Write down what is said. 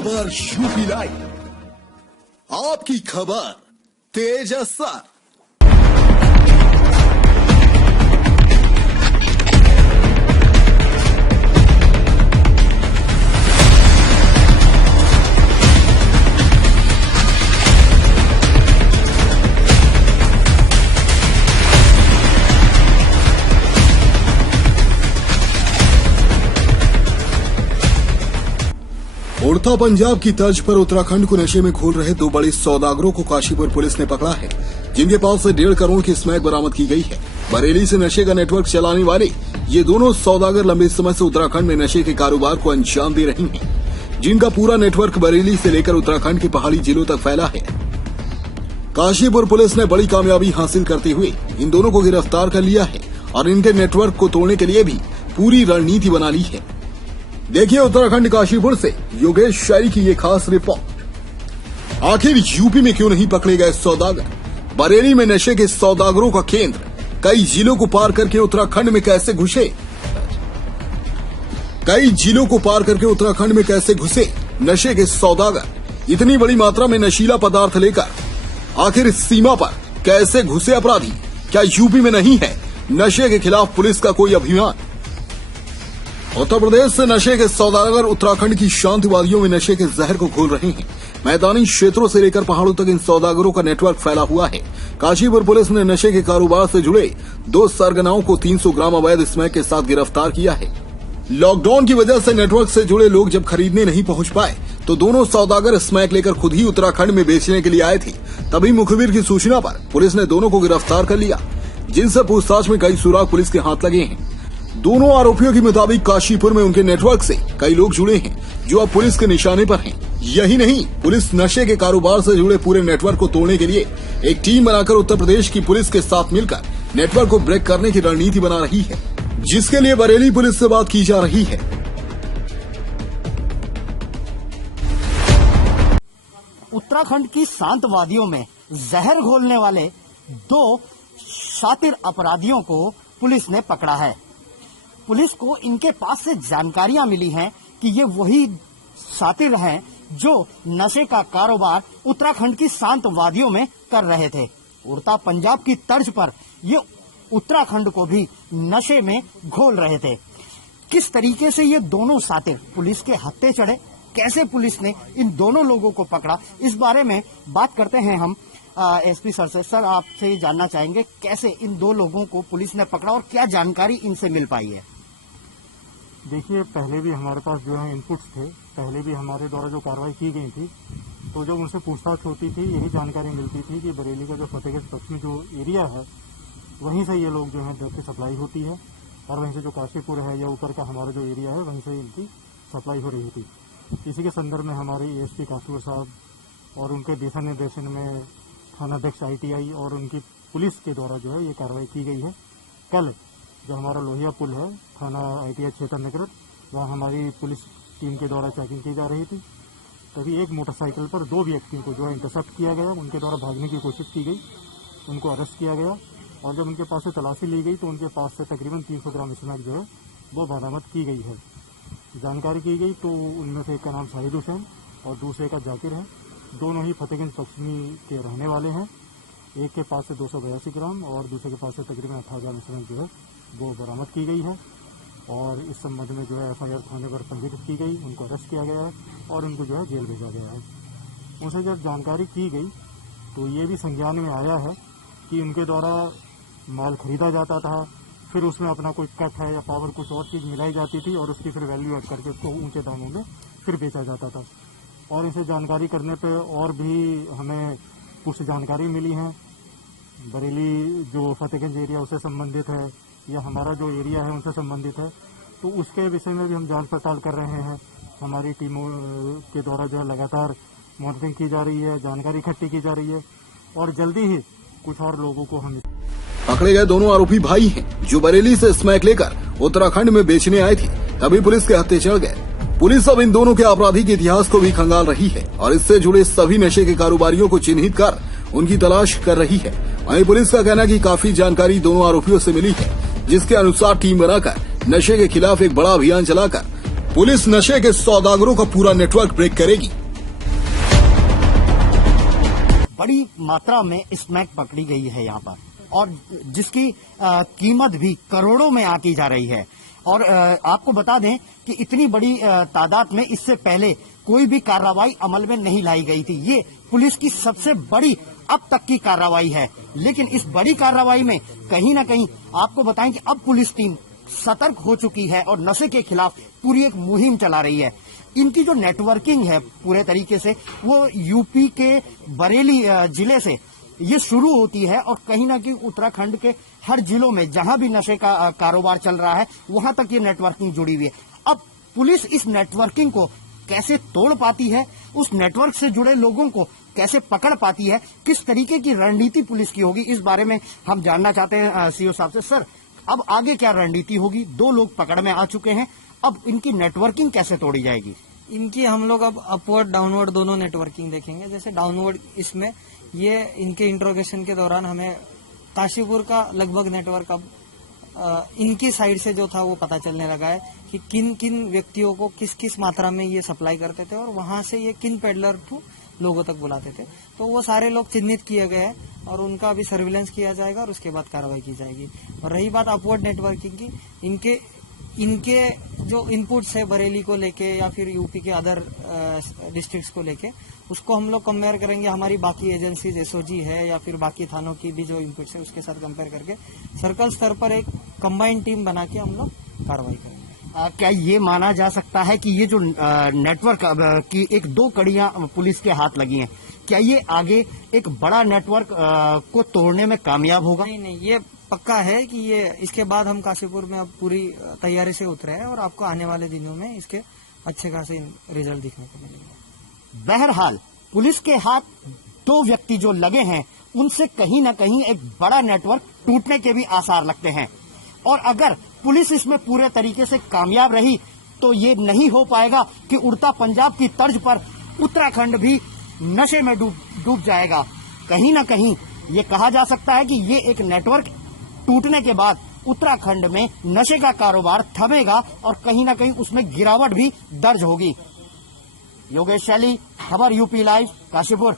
खबर UP live, आपकी खबर तेज असर। उड़ता पंजाब की तर्ज पर उत्तराखंड को नशे में घोल रहे दो बड़े सौदागरों को काशीपुर पुलिस ने पकड़ा है, जिनके पास से 1.5 करोड़ की स्मैक बरामद की गई है। बरेली से नशे का नेटवर्क चलाने वाले ये दोनों सौदागर लंबे समय से उत्तराखंड में नशे के कारोबार को अंजाम दे रही हैं, जिनका पूरा नेटवर्क बरेली से लेकर उत्तराखंड के पहाड़ी जिलों तक फैला है। काशीपुर पुलिस ने बड़ी कामयाबी हासिल करते हुए इन दोनों को गिरफ्तार कर लिया है और इनके नेटवर्क को तोड़ने के लिए भी पूरी रणनीति बना ली है। देखिए उत्तराखंड काशीपुर से योगेश शाही की ये खास रिपोर्ट। आखिर यूपी में क्यों नहीं पकड़े गए सौदागर? बरेली में नशे के सौदागरों का केंद्र कई जिलों को पार करके उत्तराखंड में कैसे घुसे? नशे के सौदागर इतनी बड़ी मात्रा में नशीला पदार्थ लेकर आखिर इस सीमा पर कैसे घुसे अपराधी? क्या यूपी में नहीं है नशे के खिलाफ पुलिस का कोई अभियान? उत्तर प्रदेश से नशे के सौदागर उत्तराखंड की शांत वादियों में नशे के जहर को घोल रहे हैं। मैदानी क्षेत्रों से लेकर पहाड़ों तक इन सौदागरों का नेटवर्क फैला हुआ है। काशीपुर पुलिस ने नशे के कारोबार से जुड़े 2 सरगनाओं को 300 ग्राम अवैध स्मैक के साथ गिरफ्तार किया है। लॉकडाउन की वजह से नेटवर्क से जुड़े लोग जब खरीदने नहीं पहुंच पाए तो दोनों सौदागर स्मैक लेकर खुद ही उत्तराखंड में बेचने के लिए आए थे। तभी मुखबिर की सूचना पर पुलिस ने दोनों को गिरफ्तार कर लिया, जिनसे पूछताछ में कई सुराग पुलिस के हाथ लगे हैं। दोनों आरोपियों के मुताबिक काशीपुर में उनके नेटवर्क से कई लोग जुड़े हैं, जो अब पुलिस के निशाने पर हैं। यही नहीं, पुलिस नशे के कारोबार से जुड़े पूरे नेटवर्क को तोड़ने के लिए एक टीम बनाकर उत्तर प्रदेश की पुलिस के साथ मिलकर नेटवर्क को ब्रेक करने की रणनीति बना रही है, जिसके लिए बरेली पुलिस से बात की जा रही है। उत्तराखंड की शांत वादियों में जहर घोलने वाले 2 शातिर अपराधियों को पुलिस ने पकड़ा है। पुलिस को इनके पास से जानकारियां मिली हैं कि ये वही शातिर हैं जो नशे का कारोबार उत्तराखंड की शांत वादियों में कर रहे थे। उड़ता पंजाब की तर्ज पर ये उत्तराखंड को भी नशे में घोल रहे थे। किस तरीके से ये दोनों शातिर पुलिस के हत्थे चढ़े, कैसे पुलिस ने इन दोनों लोगों को पकड़ा, इस बारे में बात करते हैं हम एसपी सर से। सर, आपसे जानना चाहेंगे कैसे इन 2 लोगों को पुलिस ने पकड़ा और क्या जानकारी इनसे मिल पाई है? देखिए, पहले भी हमारे पास जो है इनपुट्स थे, पहले भी हमारे द्वारा जो कार्रवाई की गई थी, तो जब उनसे पूछताछ होती थी यही जानकारी मिलती थी कि बरेली का जो फतेहगंज पश्चिमी जो एरिया है वहीं से ये लोग जो है ड्रग की सप्लाई होती है और वहीं से जो काशीपुर है या ऊपर का हमारा जो एरिया है वहीं से इनकी सप्लाई हो रही थी। इसी के संदर्भ में हमारे एसपी काशीपुर साहब और उनके दिशा निर्देशन में थानाध्यक्ष ITI और उनकी पुलिस के द्वारा जो है ये कार्रवाई की गई है। कल जो हमारा लोहिया पुल है थाना ITI क्षेत्र नगर, वहाँ हमारी पुलिस टीम के द्वारा चेकिंग की जा रही थी, तभी एक मोटरसाइकिल पर 2 व्यक्तियों को जो है इंटरसेप्ट किया गया। उनके द्वारा भागने की कोशिश की गई, उनको अरेस्ट किया गया और जब उनके पास से तलाशी ली गई तो उनके पास से तकरीबन 300 ग्राम स्मैक जो है वो बरामद की गई है। जानकारी की गई तो उनमें से एक का नाम शाहिद हुसैन और दूसरे का जाकिर है। दोनों ही फतेहगंज पश्चिमी के रहने वाले हैं। एक के पास से 282 ग्राम और दूसरे के पास से तकरीबन 18 ग्राम स्मैक जो है वो बरामद की गई है और इस संबंध में जो है FIR थाने पर पंजीकृत की गई, उनको अरेस्ट किया गया है और उनको जो है जेल भेजा गया है। उनसे जब जानकारी की गई तो ये भी संज्ञान में आया है कि उनके द्वारा माल खरीदा जाता था, फिर उसमें अपना कोई कट है या पावर कुछ और चीज़ मिलाई जाती थी और उसकी फिर वैल्यू ऐड करके उसको ऊंचे दामों में फिर बेचा जाता था। और इनसे जानकारी करने पे और भी हमें कुछ जानकारी मिली है। बरेली जो फतेहगंज एरिया उससे संबंधित है या हमारा जो एरिया है उनसे संबंधित है, तो उसके विषय में भी हम जांच पड़ताल कर रहे हैं। हमारी टीमों के द्वारा जो है लगातार मॉनिटरिंग की जा रही है, जानकारी इकट्ठी की जा रही है और जल्दी ही कुछ और लोगों को हम पकड़े गए दोनों आरोपी भाई हैं, जो बरेली से स्मैक लेकर उत्तराखंड में बेचने आए थे, तभी पुलिस के हत्थे चढ़ गए। पुलिस अब इन दोनों के आपराधिक इतिहास को भी खंगाल रही है और इससे जुड़े सभी नशे के कारोबारियों को चिन्हित कर उनकी तलाश कर रही है। वहीं पुलिस का कहना है कि काफी जानकारी दोनों आरोपियों से मिली है, जिसके अनुसार टीम बनाकर नशे के खिलाफ एक बड़ा अभियान चलाकर पुलिस नशे के सौदागरों का पूरा नेटवर्क ब्रेक करेगी। बड़ी मात्रा में स्मैक पकड़ी गई है यहाँ पर, और जिसकी कीमत भी करोड़ों में आती जा रही है। और आपको बता दें कि इतनी बड़ी तादाद में इससे पहले कोई भी कार्रवाई अमल में नहीं लाई गई थी। ये पुलिस की सबसे बड़ी अब तक की कार्रवाई है। लेकिन इस बड़ी कार्रवाई में कहीं ना कहीं आपको बताएं कि अब पुलिस टीम सतर्क हो चुकी है और नशे के खिलाफ पूरी एक मुहिम चला रही है। इनकी जो नेटवर्किंग है पूरे तरीके से वो यूपी के बरेली जिले से ये शुरू होती है, और कहीं ना कहीं उत्तराखंड के हर जिलों में जहां भी नशे का कारोबार चल रहा है वहां तक ये नेटवर्किंग जुड़ी हुई है। अब पुलिस इस नेटवर्किंग को कैसे तोड़ पाती है, उस नेटवर्क से जुड़े लोगों को कैसे पकड़ पाती है, किस तरीके की रणनीति पुलिस की होगी, इस बारे में हम जानना चाहते हैं सीओ साहब से। सर, अब आगे क्या रणनीति होगी? 2 लोग पकड़ में आ चुके हैं, अब इनकी नेटवर्किंग कैसे तोड़ी जाएगी? इनकी हम लोग अब अपवर्ड डाउनवर्ड दोनों नेटवर्किंग देखेंगे। जैसे डाउनवर्ड इसमें ये इनके इंट्रोगेशन के दौरान हमें काशीपुर का लगभग नेटवर्क अब इनकी साइड से जो था वो पता चलने लगा है कि किन किन व्यक्तियों को किस किस मात्रा में ये सप्लाई करते थे और वहां से ये किन पेडलर टू लोगों तक बुलाते थे। तो वो सारे लोग चिन्हित किए गए हैं और उनका अभी सर्विलेंस किया जाएगा और उसके बाद कार्रवाई की जाएगी। और रही बात अपवर्ड नेटवर्किंग की, इनके जो इनपुट्स है बरेली को लेके या फिर यूपी के अदर डिस्ट्रिक्ट्स को लेके, उसको हम लोग कंपेयर करेंगे हमारी बाकी एजेंसीज एसओजी है या फिर बाकी थानों की भी जो इनपुट्स है उसके साथ कंपेयर करके सर्कल स्तर पर एक कंबाइंड टीम बना के हम लोग कार्रवाई करेंगे। क्या ये माना जा सकता है कि ये जो नेटवर्क की 1-2 कड़ियां पुलिस के हाथ लगी हैं, क्या ये आगे एक बड़ा नेटवर्क को तोड़ने में कामयाब होगा? नहीं, ये पक्का है कि ये इसके बाद हम काशीपुर में अब पूरी तैयारी से उतरे हैं और आपको आने वाले दिनों में इसके अच्छे खासे रिजल्ट दिखने को मिलेंगे। बहरहाल पुलिस के हाथ 2 व्यक्ति जो लगे हैं उनसे कहीं ना कहीं एक बड़ा नेटवर्क टूटने के भी आसार लगते हैं, और अगर पुलिस इसमें पूरे तरीके से कामयाब रही तो ये नहीं हो पाएगा कि उड़ता पंजाब की तर्ज पर उत्तराखंड भी नशे में डूब जाएगा। कहीं ना कहीं ये कहा जा सकता है कि ये एक नेटवर्क टूटने के बाद उत्तराखंड में नशे का कारोबार थमेगा और कहीं ना कहीं उसमें गिरावट भी दर्ज होगी। योगेश शैली, खबर यूपी लाइव, काशीपुर।